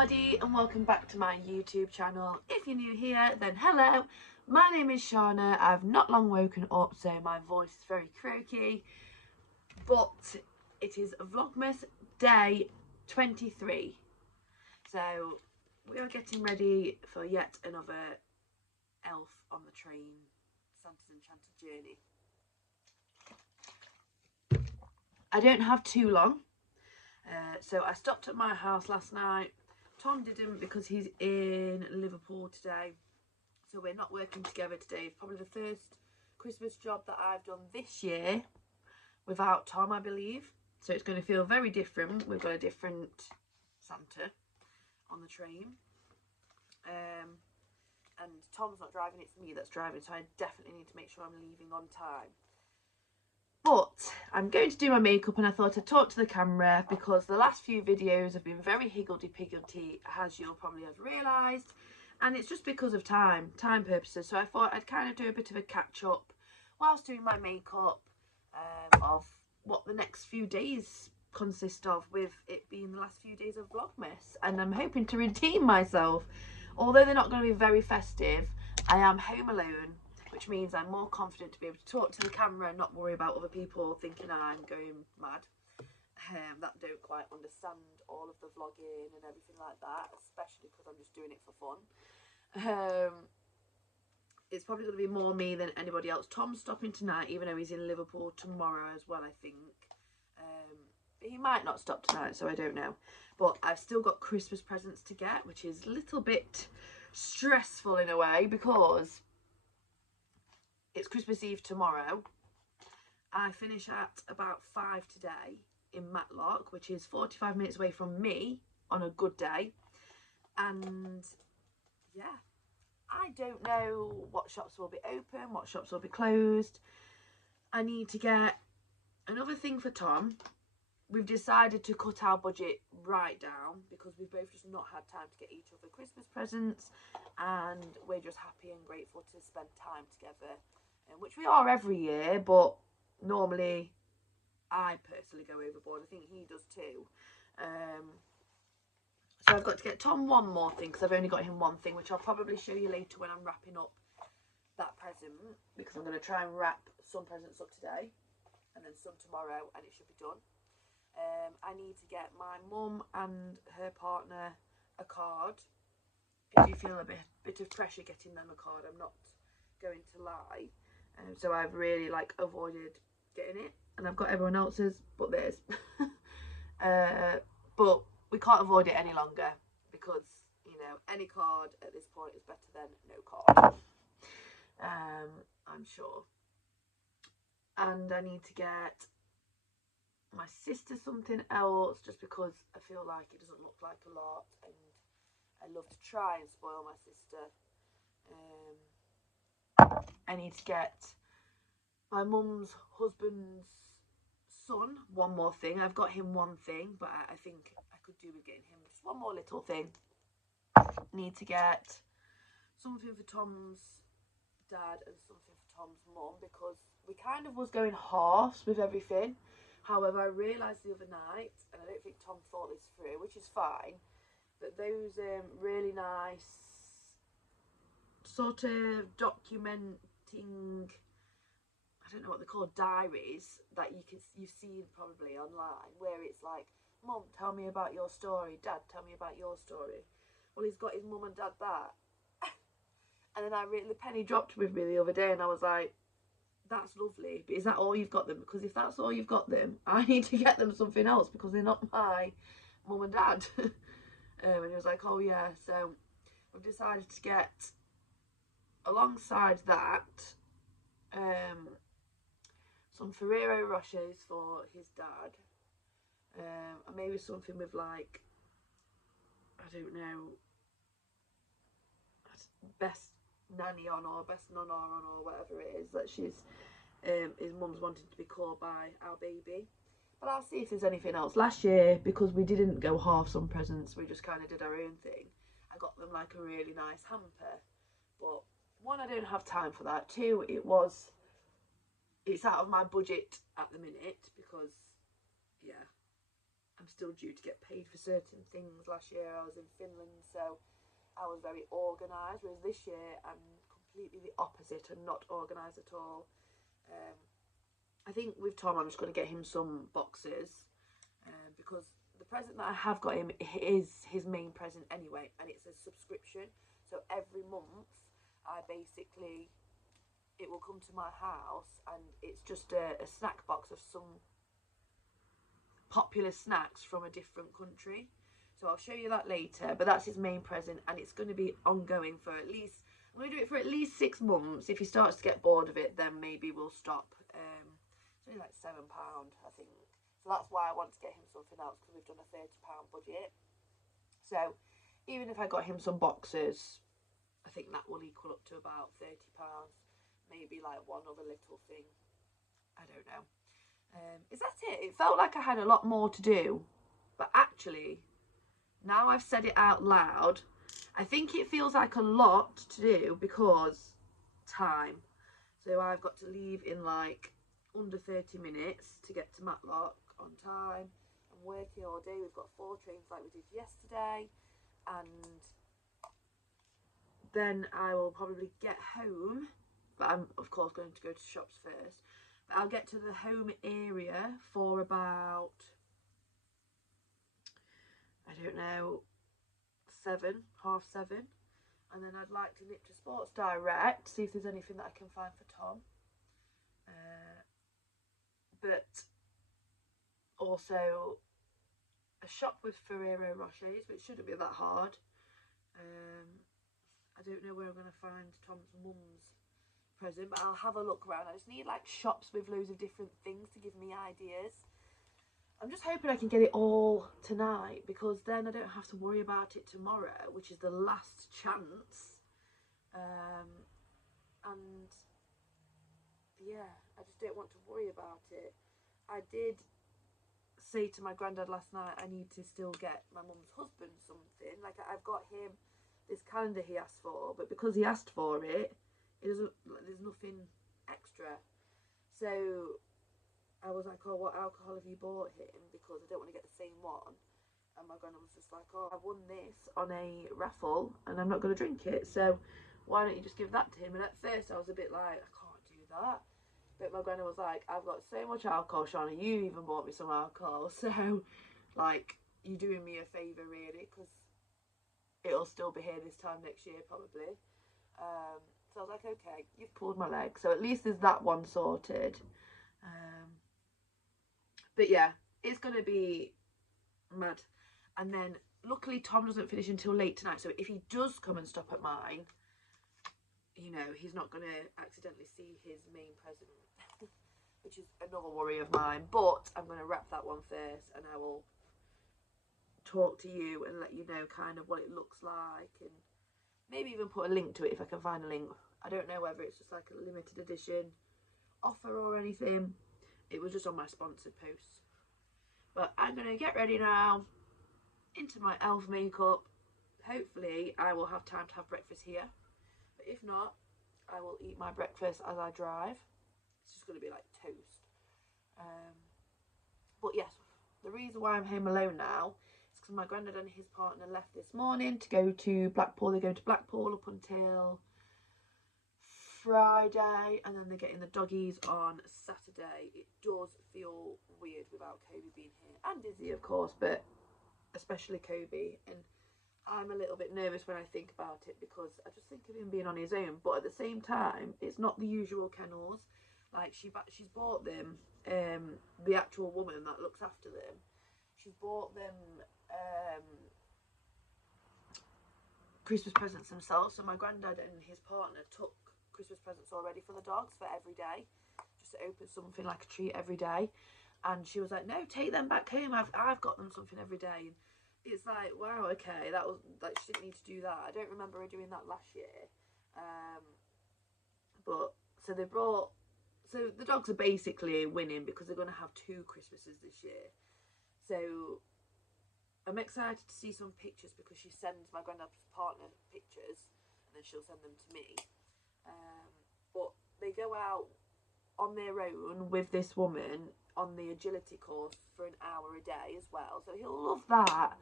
everybody and welcome back to my YouTube channel. If you're new here, then hello. My name is Shauna. I've not long woken up, so my voice is very croaky. But it is Vlogmas day 23. So we are getting ready for yet another elf on the train Santa's Enchanted Journey. I don't have too long. So I stopped at my house last night. Tom didn't because he's in Liverpool today. So we're not working together today. It's probably the first Christmas job that I've done this year without Tom, I believe. So it's going to feel very different. We've got a different Santa on the train. And Tom's not driving, it's me that's driving. So I definitely need to make sure I'm leaving on time. But I'm going to do my makeup and I thought I'd talk to the camera because the last few videos have been very higgledy-piggledy, as you'll probably have realised. And it's just because of time purposes. So I thought I'd kind of do a bit of a catch-up whilst doing my makeup of what the next few days consist of, with it being the last few days of Vlogmas. And I'm hoping to redeem myself. Although they're not going to be very festive, I am home alone, which means I'm more confident to be able to talk to the camera and not worry about other people thinking I'm going mad. That don't quite understand all of the vlogging and everything like that, especially because I'm just doing it for fun. It's probably going to be more me than anybody else. Tom's stopping tonight, even though he's in Liverpool tomorrow as well, I think. He might not stop tonight, so I don't know. But I've still got Christmas presents to get, which is a little bit stressful in a way because it's Christmas Eve tomorrow. I finish at about 5 today in Matlock, which is 45 minutes away from me on a good day. And yeah, I don't know what shops will be open, what shops will be closed. I need to get another thing for Tom. We've decided to cut our budget right down because we've both just not had time to get each other Christmas presents, and we're just happy and grateful to spend time together, which we are every year, but normally I personally go overboard. I think he does too. So I've got to get Tom one more thing because I've only got him one thing, which I'll probably show you later when I'm wrapping up that present, because I'm going to try and wrap some presents up today and then some tomorrow, and it should be done. I need to get my mum and her partner a card. I do feel a bit of pressure getting them a card, I'm not going to lie. So I've really avoided getting it, and I've got everyone else's but theirs. But we can't avoid it any longer because, you know, any card at this point is better than no card. I'm sure. And I need to get my sister something else just because I feel like it doesn't look like a lot, and I love to try and spoil my sister. I need to get my mum's husband's son one more thing. I've got him one thing, but I think I could do with getting him just one more little thing. Need to get something for Tom's dad and something for Tom's mum, because we kind of was going halves with everything. However, I realised the other night, and I don't think Tom thought this through, which is fine, that those really nice sort of documenting, I don't know what they're called, diaries that you've seen probably online, where it's like, Mum, tell me about your story, Dad, tell me about your story. Well, he's got his mum and dad that. And then the penny dropped with me the other day, and I was like, that's lovely, but is that all you've got them? Because if that's all you've got them, I need to get them something else because they're not my mum and dad. And he was like, oh yeah. So I've decided to get, alongside that, some Ferrero Rochers for his dad, and maybe something with I don't know, best nanny on or best nonna on or whatever it is that she's his mum's wanting to be called by our baby. But I'll see if there's anything else. Last year, because we didn't go half some presents, we just kind of did our own thing, I got them a really nice hamper. But one, I don't have time for that. Two, it's out of my budget at the minute because, yeah, I'm still due to get paid for certain things. Last year I was in Finland, so I was very organised, whereas this year I'm completely the opposite and not organised at all. I think with Tom I'm just going to get him some boxes because the present that I have got him is his main present anyway, and it's a subscription. So every month I basically, it will come to my house and it's just a snack box of some popular snacks from a different country. So I'll show you that later, but that's his main present and it's going to be ongoing for at least, I'm going to do it for at least 6 months. If he starts to get bored of it, then maybe we'll stop. It's only like £7, I think. So that's why I want to get him something else, because we've done a £30 budget. So even if I got him some boxes, I think that will equal up to about £30. Maybe like one other little thing. I don't know. Is that it? It felt like I had a lot more to do, but actually, now I've said it out loud, I think it feels like a lot to do because time. So I've got to leave in like under 30 minutes to get to Matlock on time. I'm working all day. We've got 4 trains like we did yesterday, and then I will probably get home, but I'm of course going to go to shops first. But I'll get to the home area for about, I don't know, 7, half 7, and then I'd like to nip to Sports Direct, see if there's anything that I can find for Tom. But also a shop with Ferrero Rochers, which shouldn't be that hard. I don't know where I'm going to find Tom's mum's present, but I'll have a look around. I just need like shops with loads of different things to give me ideas. I'm just hoping I can get it all tonight, because then I don't have to worry about it tomorrow, which is the last chance. And yeah, I just don't want to worry about it. I did say to my granddad last night, I need to still get my mum's husband something. Like, I've got him this calendar he asked for, but because he asked for it, there's nothing extra. So I was like, oh, what alcohol have you bought him? Because I don't want to get the same one. And my granddad was just like, oh, I won this on a raffle and I'm not going to drink it, so why don't you just give that to him? And at first I was a bit like, I can't do that. But my granddad was like, I've got so much alcohol, Shauna, you even bought me some alcohol, so like, you're doing me a favour really, because it'll still be here this time next year probably. So I was like, okay, you've pulled my leg, so at least there's that one sorted. But yeah, it's going to be mad. And then luckily Tom doesn't finish until late tonight, so if he does come and stop at mine, you know, he's not going to accidentally see his main present, which is another worry of mine. But I'm going to wrap that one first, and I will talk to you and let you know kind of what it looks like, and maybe even put a link to it if I can find a link. I don't know whether it's just like a limited edition offer or anything. It was just on my sponsored posts. But I'm going to get ready now, into my elf makeup. Hopefully I will have time to have breakfast here. But if not, I will eat my breakfast as I drive. It's just going to be like toast. But yes, the reason why I'm home alone now is because my granddad and his partner left this morning to go to Blackpool. They go to Blackpool up until Friday, and then they're getting the doggies on Saturday. It does feel weird without Kobe being here, and Izzy of course, but especially Kobe. And I'm a little bit nervous when I think about it, because I just think of him being on his own, but at the same time it's not the usual kennels. Like, she's bought them, the actual woman that looks after them, she's bought them Christmas presents themselves. So my granddad and his partner took Christmas presents already for the dogs for every day, just to open something like a treat every day. And she was like, no, take them back home, I've got them something every day. And it's like, wow, okay, that was like, she didn't need to do that. I don't remember her doing that last year. But so they brought, so the dogs are basically winning because they're going to have 2 Christmases this year. So I'm excited to see some pictures, because she sends my granddad's partner pictures and then she'll send them to me. But they go out on their own with this woman on the agility course for an hour a day as well, so he'll love that.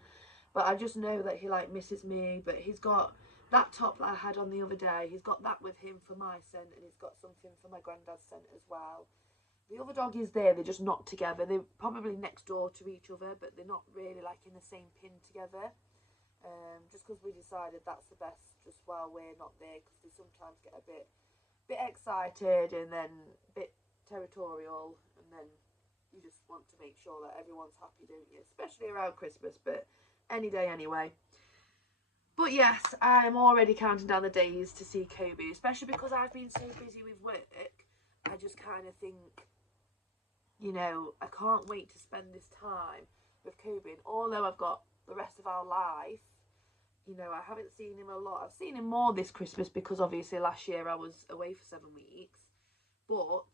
But I just know that he like misses me. But he's got that top that I had on the other day, he's got that with him for my scent, and he's got something for my granddad's scent as well. The other dog is there, they're just not together. They're probably next door to each other, but they're not really like in the same pin together. Just because we decided that's the best just while we're not there, because they sometimes get a bit excited and then a bit territorial, and then you just want to make sure that everyone's happy, don't you? Especially around Christmas, but any day anyway. But yes, I'm already counting down the days to see Kobe, especially because I've been so busy with work. I just kind of think, you know, I can't wait to spend this time with Kobe. And although I've got the rest of our life, you know, I haven't seen him a lot. I've seen him more this Christmas because obviously last year I was away for 7 weeks. But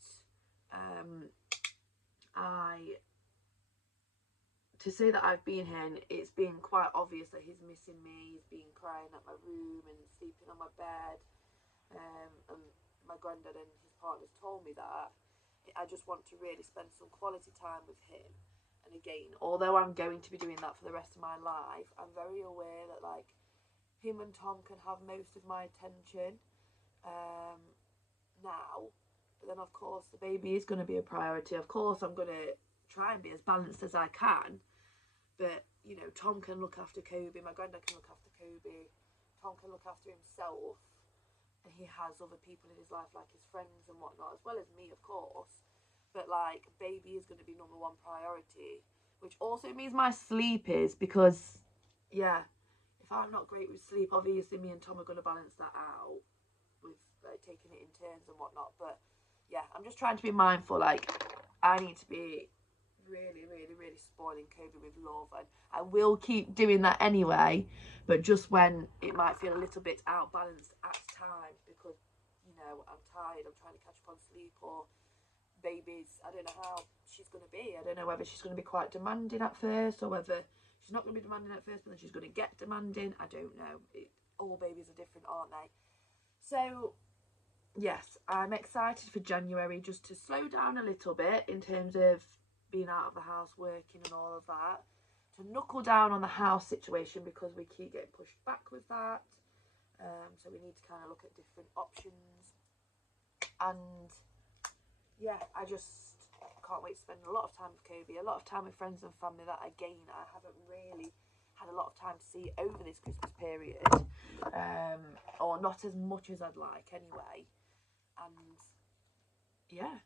to say that I've been here, and it's been quite obvious that he's missing me. He's been crying at my room and sleeping on my bed. And my granddad and his partners told me that. I just want to really spend some quality time with him. And again, although I'm going to be doing that for the rest of my life, I'm very aware that like him and Tom can have most of my attention now. But then of course the baby is going to be a priority. Of course I'm going to try and be as balanced as I can. But, you know, Tom can look after Kobe, my granddad can look after Kobe, Tom can look after himself, and he has other people in his life like his friends and whatnot, as well as me, of course. But, like, baby is going to be #1 priority, which also means my sleep is, because, yeah, if I'm not great with sleep, obviously me and Tom are going to balance that out with, like, taking it in turns and whatnot. But, yeah, I'm just trying to be mindful, like, I need to be really spoiling Kobe with love, and I will keep doing that anyway, but just when it might feel a little bit outbalanced at times, because, you know, I'm tired, I'm trying to catch up on sleep, or babies, I don't know how she's going to be. I don't know whether she's going to be quite demanding at first, or whether she's not going to be demanding at first but then she's going to get demanding. I don't know. All babies are different, aren't they? So yes, I'm excited for January, just to slow down a little bit in terms of being out of the house, working and all of that, to knuckle down on the house situation, because we keep getting pushed back with that. So we need to kind of look at different options. And yeah, I just can't wait to spend a lot of time with Kobe, a lot of time with friends and family that, again, I haven't really had a lot of time to see over this Christmas period, or not as much as I'd like anyway. And yeah,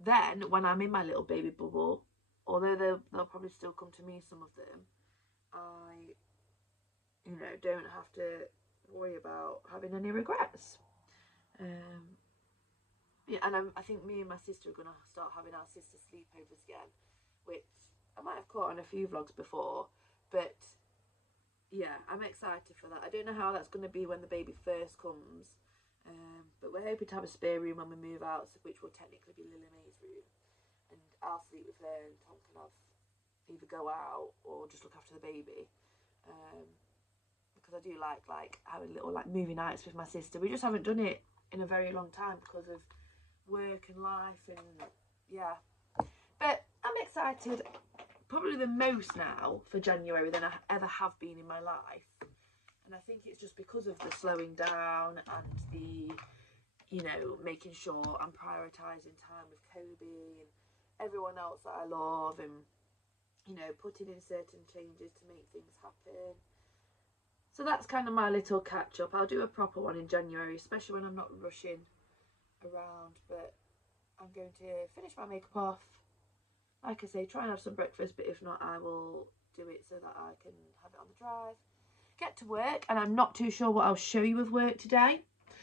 then when I'm in my little baby bubble, although they'll probably still come to me, some of them, I, you know, don't have to worry about having any regrets. Yeah, and I think me and my sister are going to start having our sister sleepovers again, which I might have caught on a few vlogs before, but yeah, I'm excited for that. I don't know how that's going to be when the baby first comes, but we're hoping to have a spare room when we move out, which will technically be Lily May's room, and I'll sleep with her, and Tom can either go out or just look after the baby, because I do like having little movie nights with my sister. We just haven't done it in a very long time because of work and life, and yeah, but I'm excited probably the most now for January than I ever have been in my life. And I think it's just because of the slowing down and the, you know, making sure I'm prioritising time with Kobe and everyone else that I love, and, you know, putting in certain changes to make things happen. So that's kind of my little catch up. I'll do a proper one in January, especially when I'm not rushing around. But I'm going to finish my makeup off, like I say, try and have some breakfast, but if not, I will do it so that I can have it on the drive, get to work. And I'm not too sure what I'll show you with work today,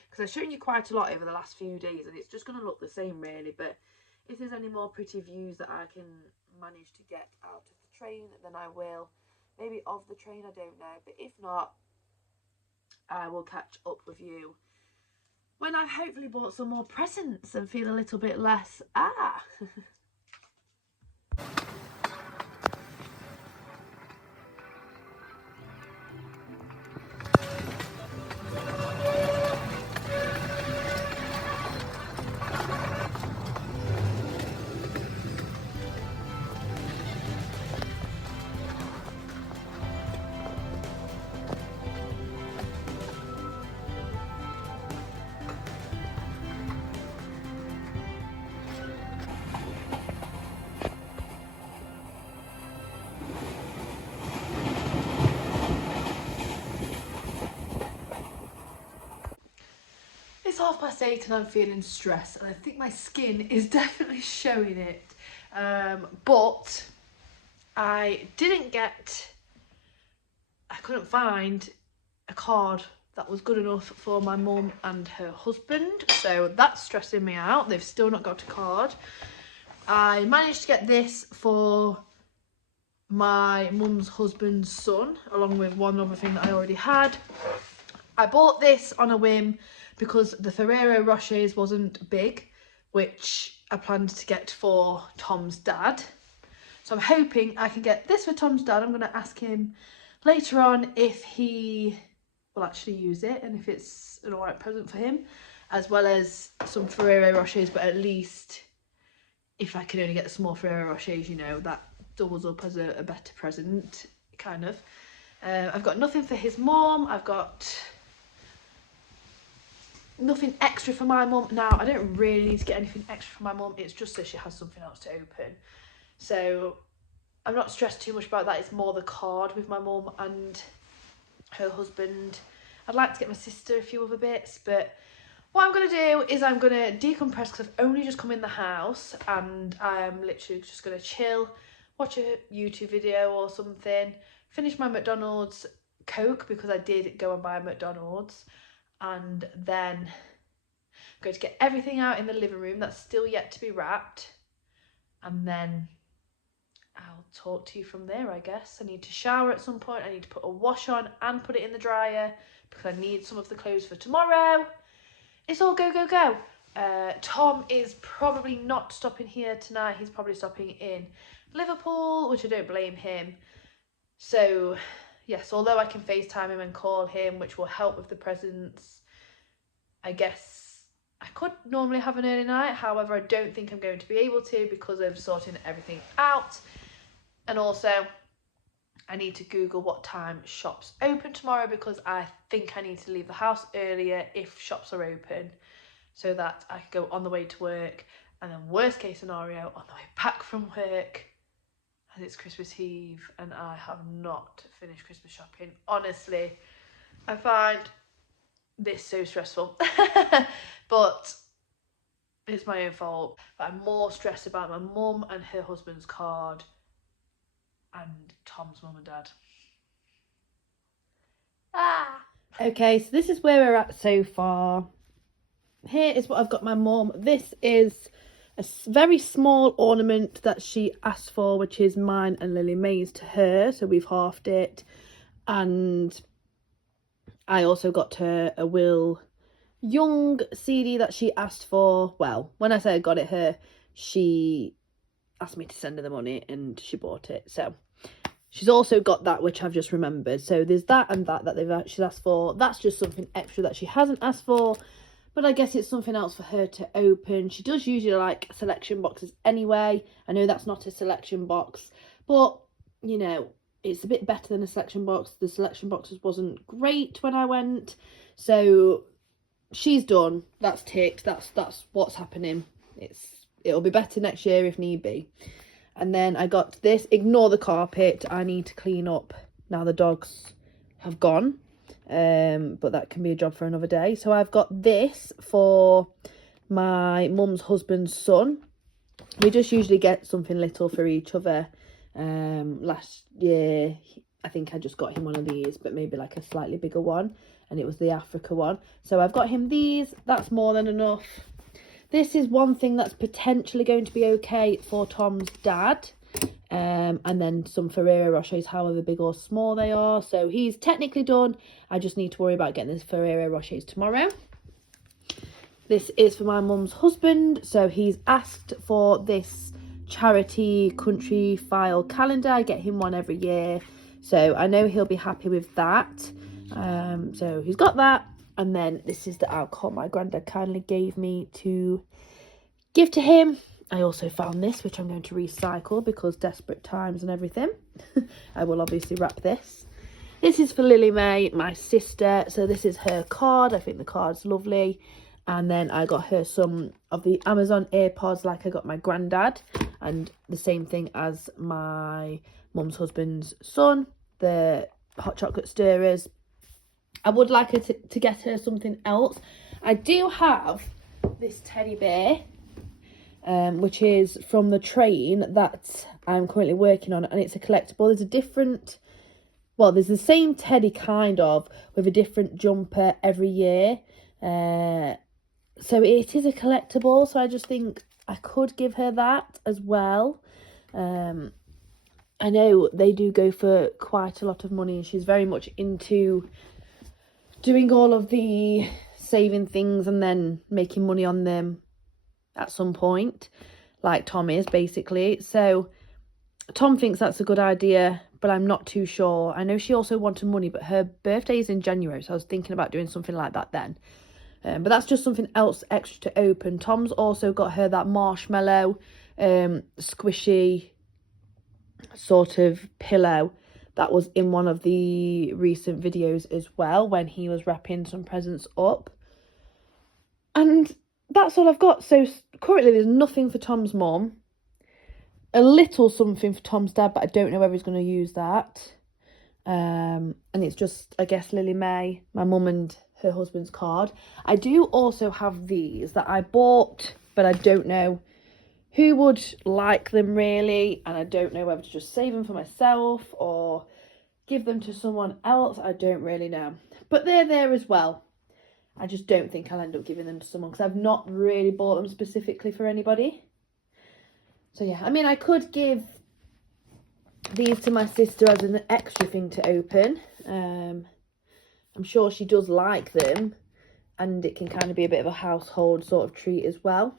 because I've shown you quite a lot over the last few days, and it's just going to look the same really. But if there's any more pretty views that I can manage to get out of the train, then I will. Maybe of the train, I don't know, but if not, I will catch up with you when I've hopefully bought some more presents and feel a little bit less 8:30 and I'm feeling stressed, and I think my skin is definitely showing it. But I couldn't find a card that was good enough for my mum and her husband, so that's stressing me out. They've still not got a card. I managed to get this for my mum's husband's son, along with one other thing that I already had. I bought this on a whim because the Ferrero Rochers wasn't big, which I planned to get for Tom's dad. So I'm hoping I can get this for Tom's dad. I'm going to ask him later on if he will actually use it and if it's an alright present for him, as well as some Ferrero Rochers, but at least if I can only get the small Ferrero Rochers, you know, that doubles up as a better present, kind of. I've got nothing for his mum. I've got nothing extra for my mum. Now, I don't really need to get anything extra for my mum. It's just so she has something else to open. So I'm not stressed too much about that. It's more the card with my mum and her husband. I'd like to get my sister a few other bits, but what I'm going to do is I'm going to decompress because I've only just come in the house, and I'm literally just going to chill, watch a YouTube video or something, finish my McDonald's Coke because I did go and buy a McDonald's, and then I'm going to get everything out in the living room that's still yet to be wrapped, and then I'll talk to you from there, I guess. I need to shower at some point. I need to put a wash on and put it in the dryer because I need some of the clothes for tomorrow. It's all go, go, go. Tom is probably not stopping here tonight. He's probably stopping in Liverpool, which I don't blame him. So, yes, although I can FaceTime him and call him, which will help with the presents, I guess I could normally have an early night. However, I don't think I'm going to be able to because of sorting everything out. And also, I need to Google what time shops open tomorrow because I think I need to leave the house earlier if shops are open so that I can go on the way to work, and then worst case scenario on the way back from work, as it's Christmas Eve and I have not finished Christmas shopping. Honestly, I find this so stressful, but it's my own fault. But I'm more stressed about my mum and her husband's card and Tom's mum and dad. Okay, so this is where we're at so far. Here is what I've got my mum. This is a very small ornament that she asked for, which is mine and Lily May's to her, so we've halved it. And I also got her a Will Young CD that she asked for. Well, when I say I got it her, she asked me to send her the money and she bought it. So she's also got that, which I've just remembered. So there's that and that she's asked for. That's just something extra that she hasn't asked for, but I guess it's something else for her to open. She does usually like selection boxes anyway. I know that's not a selection box, but you know, it's a bit better than a selection box. The selection boxes wasn't great when I went, so she's done. That's ticked. That's what's happening. It'll be better next year if need be. And then I got this. Ignore the carpet. I need to clean up now the dogs have gone. But that can be a job for another day. So I've got this for my mum's husband's son. We just usually get something little for each other. Last year, I think I just got him one of these, but maybe like a slightly bigger one. And it was the Africa one. So I've got him these. That's more than enough. This is one thing that's potentially going to be okay for Tom's dad. And then some Ferrero Rochers, however big or small they are. So he's technically done. I just need to worry about getting this Ferrero Rochers tomorrow. This is for my mum's husband. So he's asked for this charity country file calendar. I get him one every year. So I know he'll be happy with that. So he's got that. And then this is the alcohol my granddad kindly gave me to give to him. I also found this, which I'm going to recycle because desperate times and everything. I will obviously wrap this. This is for Lily May, my sister. So this is her card. I think the card's lovely. And then I got her some of the Amazon AirPods like I got my granddad. And the same thing as my mum's husband's son. The hot chocolate stirrers. I would like her to get her something else. I do have this teddy bear, which is from the train that I'm currently working on, and it's a collectible. There's a different, well, there's the same teddy kind of with a different jumper every year. So it is a collectible, so I just think I could give her that as well. I know they do go for quite a lot of money, and she's very much into doing all of the saving things and then making money on them at some point, like Tom is basically. So Tom thinks that's a good idea, but I'm not too sure. I know she also wanted money, but her birthday is in January, so I was thinking about doing something like that then. But that's just something else extra to open. Tom's also got her that marshmallow squishy sort of pillow that was in one of the recent videos as well, when he was wrapping some presents up. And that's all I've got. So currently there's nothing for Tom's mum. A little something for Tom's dad, but I don't know whether he's going to use that. And it's just, I guess, Lily May, my mum and her husband's card. I do also have these that I bought, but I don't know who would like them really, and I don't know whether to just save them for myself or give them to someone else. I don't really know, but they're there as well. I just don't think I'll end up giving them to someone because I've not really bought them specifically for anybody. So yeah, I mean, I could give these to my sister as an extra thing to open. I'm sure she does like them, and it can kind of be a bit of a household sort of treat as well.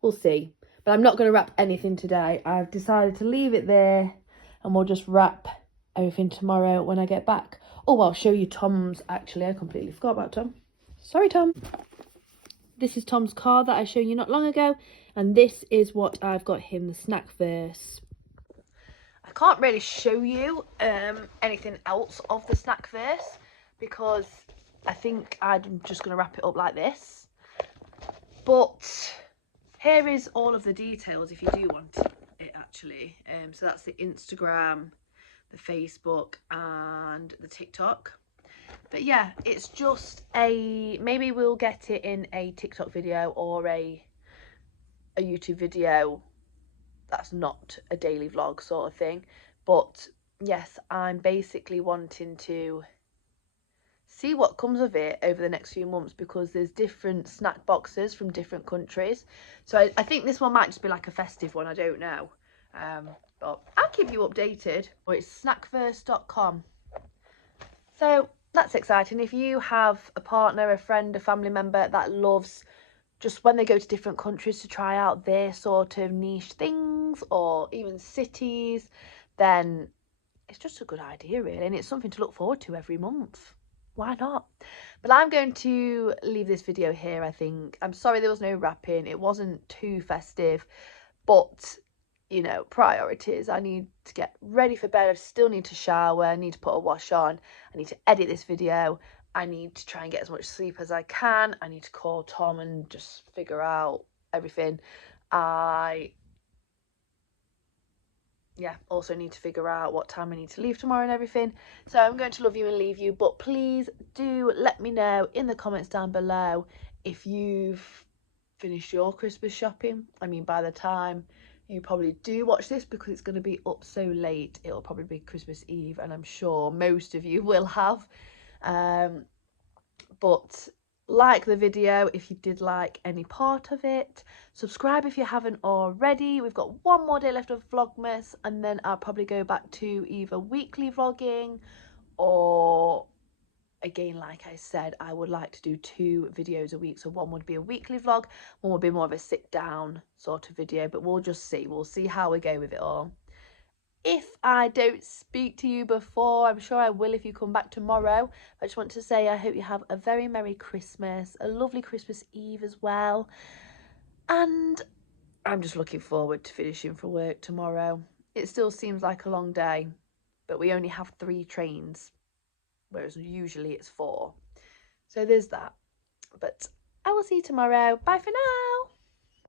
We'll see. But I'm not going to wrap anything today. I've decided to leave it there, and we'll just wrap everything tomorrow when I get back. Oh, I'll show you Tom's, actually. I completely forgot about Tom. Sorry, Tom. This is Tom's card that I showed you not long ago, and this is what I've got him, the snack verse. I can't really show you anything else of the snack verse because I think I'm just going to wrap it up like this. But here is all of the details if you do want it, actually. So that's the Instagram, the Facebook and the TikTok. But yeah, it's just maybe we'll get it in a TikTok video or a YouTube video that's not a daily vlog sort of thing. But yes, I'm basically wanting to see what comes of it over the next few months, because there's different snack boxes from different countries. So I think this one might just be like a festive one, I don't know. But I'll keep you updated. Or it's snackverse.com. So that's exciting. If you have a partner, a friend, a family member that loves just when they go to different countries to try out their sort of niche things or even cities, then it's just a good idea really, and it's something to look forward to every month. Why not? But I'm going to leave this video here, I think. I'm sorry there was no wrapping. It wasn't too festive, but you know, priorities. I need to get ready for bed. I still need to shower. I need to put a wash on. I need to edit this video. I need to try and get as much sleep as I can. I need to call Tom and just figure out everything. Also need to figure out what time I need to leave tomorrow and everything. So I'm going to love you and leave you, but please do let me know in the comments down below if you've finished your Christmas shopping. I mean, by the time you probably do watch this, because it's going to be up so late, it'll probably be Christmas Eve, and I'm sure most of you will have. But like the video if you did like any part of it. Subscribe if you haven't already. We've got one more day left of Vlogmas, and then I'll probably go back to either weekly vlogging, or again, like I said, I would like to do 2 videos a week. So one would be a weekly vlog, one would be more of a sit down sort of video, but we'll just see. We'll see how we go with it all. If I don't speak to you before, I'm sure I will if you come back tomorrow. I just want to say I hope you have a very Merry Christmas, a lovely Christmas Eve as well. And I'm just looking forward to finishing for work tomorrow. It still seems like a long day, but we only have 3 trains, whereas usually it's 4. So there's that. But I will see you tomorrow. Bye for now.